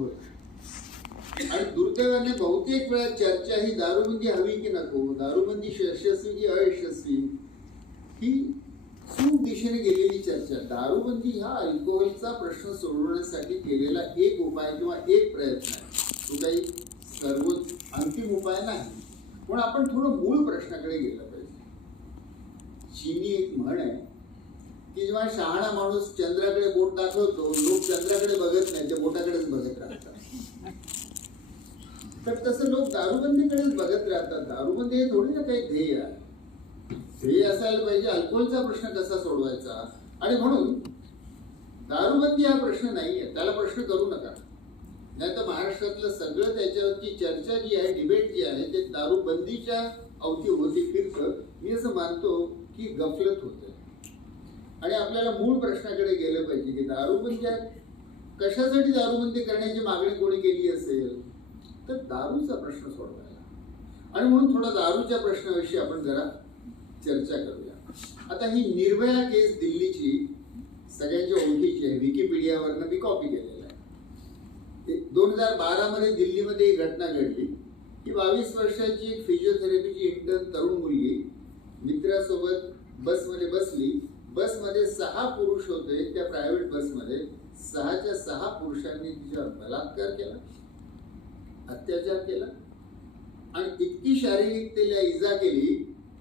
होत आणि दुर्दैवाने बहुतेक वेळा चर्चा ही दारूबंदी हवी की नको? दारूबंदी यशस्वी की अयशस्वी? ही चूक दिशेने गेलेली चर्चा. दारूबंदी हा अल्कोहोलचा प्रश्न सोडवण्यासाठी केलेला एक उपाय किंवा एक प्रयत्न आहे. तो काही सर्वोच्च अंतिम उपाय नाही. पण आपण थोडं मूळ प्रश्नाकडे गेलं पाहिजे. चीनी एक म्हण आहे की जेव्हा शहाणा माणूस चंद्राकडे बोट दाखवतो लोक चंद्राकडे बघत नाही ते बोटाकडेच बघत राहतात. तर तसं लोक दारूबंदीकडेच बघत राहतात. दारूबंदी हे थोडी ना काही ध्येय आहे. ध्येय असायला पाहिजे अल्कोहोलचा प्रश्न कसा सोडवायचा? आणि म्हणून दारूबंदी हा प्रश्न नाहीये त्याला प्रश्न करू नका. नाही तर महाराष्ट्रातलं सगळं त्याच्यावरची चर्चा जी आहे डिबेट जी आहे ते दारूबंदीच्या अवती होती फिरतं. मी असं मानतो की गफलत होते. आणि आपल्याला मूळ प्रश्नाकडे गेलं पाहिजे की दारूबंदी म्हणजे कशासाठी दारूबंदी करण्याची मागणी कोणी केली असेल? तर दारूचा प्रश्न सोडवायला. आणि म्हणून थोडा दारूच्या प्रश्नाविषयी आपण जरा चर्चा करूया. आता ही निर्भया केस दिल्लीची सगळ्यांच्या ओळखीची आहे. विकिपीडियावरनं मी कॉपी केलेलं आहे. दोन हजार बारामध्ये दिल्लीमध्ये ही घटना घडली. की बावीस वर्षाची एक फिजिओथेरपीची इंटर्न तरुण मुलगी मित्रासोबत बसमध्ये बसली. सहा पुरुष होते त्या प्रायव्हेट बसमध्ये सहाच्या सहा पुरुषांनी तिच्यावर बलात्कार केला अत्याचार केला. आणि इतकी शारीरिक तिला इजा केली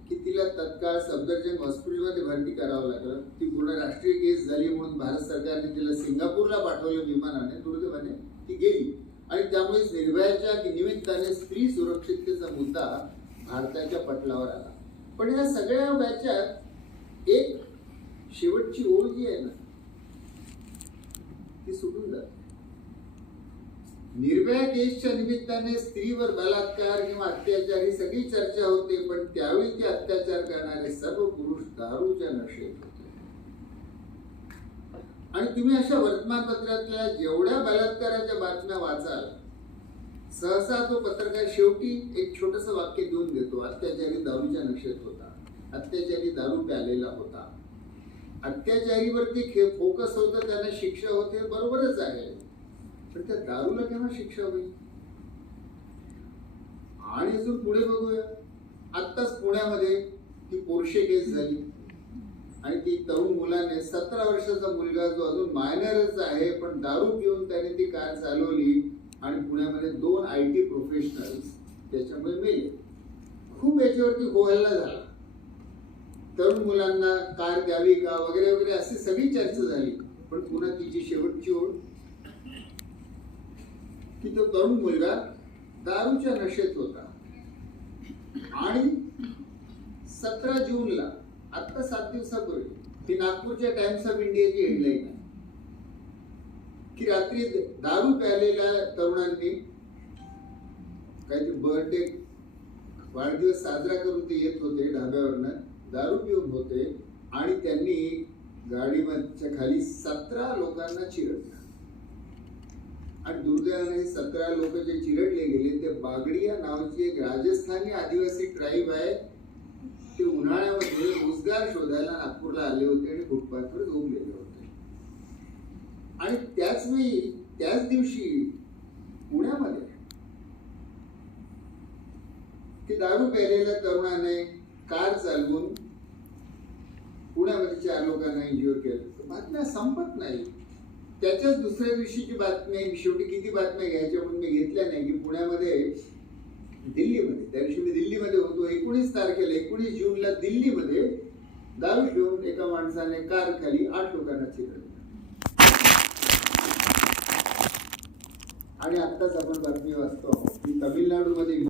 की तिला तत्काळ सफदरजंग हॉस्पिटलमध्ये भरती करावं लागलं. ती पूर्ण राष्ट्रीय केस झाली म्हणून भारत सरकारने तिला सिंगापूरला पाठवलं विमानाने दुर्दैवाने ती गेली. आणि त्यामुळे निर्भयाच्या निमित्ताने स्त्री सुरक्षिततेचा मुद्दा भारताच्या पटलावर आला. पण या सगळ्या व्याच्यात एक शेवटची ओळ जी आहे ना ती सुटून जाते. निर्भया केसच्या निमित्ताने स्त्रीवर बलात्कार किंवा अत्याचार ही सगळी चर्चा होते पण त्यावेळी ते अत्याचार करणारे सर्व पुरुष दारूच्या नशेत होते. आणि तुम्ही अशा वर्तमानपत्रातल्या जेवढ्या बलात्काराच्या बातम्या वाचाल सहसा तो पत्रकार शेवटी एक छोटस वाक्य देऊन देतो अत्याचारी दारूच्या नशेत होता अत्याचारी दारू प्यालेला होता. अत्याचारीवरती खे फोकस होतं त्यांना शिक्षा होते बरोबरच आहे. पण त्या दारूला केव्हा शिक्षा होईल? आणि अजून पुढे बघूया. आत्ताच पुण्यामध्ये ती पोरशे केस झाली. आणि ती तरुण मुलाने सतरा वर्षाचा मुलगा जो अजून मायनरच आहे पण दारू पिऊन त्याने ती कार चालवली. आणि पुण्यामध्ये दोन आय टी प्रोफेशनल्स त्याच्यामुळे मेले. खूप याच्यावरती होहल्ला झाला. तरुण मुलांना कार द्यावी का वगैरे वगैरे अशी सगळी चर्चा झाली. पण पुन्हा तिची शेवटची ओळ. की तो तरुण मुलगा दारूच्या नशेत होता. आणि सतरा जूनला आत्ता सात दिवसापूर्वी ती नागपूरच्या टाइम्स ऑफ इंडियाची हेडलाईन आहे. की रात्री दारू प्यालेल्या तरुणांनी काहीतरी बर्थडे वाढदिवस साजरा करून ते येत होते ढाब्यावरनं. दारू पिऊन होते आणि त्यांनी गाडीच्या खाली सतरा लोकांना चिरडलं. आणि दुर्दैवाने हे सतरा लोक जे चिरडले गेले ते बागडिया नावाची एक राजस्थानी आदिवासी ट्राईब आहे. ते उन्हाळ्यामध्ये रोजगार शोधायला नागपूरला आले होते आणि फुटपाथवर झोपलेले होते. आणि त्याच वेळी त्याच दिवशी पुण्यामध्ये ते दारू प्यायलेल्या तरुणाने कार चालवून पुण्यामध्ये चार लोकांना इंज्युअर केलं. बातम्या संपत नाही. त्याच्याच दुसऱ्या दिवशीची बातमी शेवटी किती बातम्या घ्यायच्या म्हणून मी घेतल्या नाही की पुण्यामध्ये दिल्लीमध्ये त्या दिवशी मी दिल्लीमध्ये होतो. एकोणीस तारखेला एकोणीस जूनला दिल्लीमध्ये दारू घेऊन एका माणसाने कार खाली आठ लोकांना चिरडलं. आणि आत्ताच आपण बातमी वाचतो. आहोत की तमिळनाडूमध्ये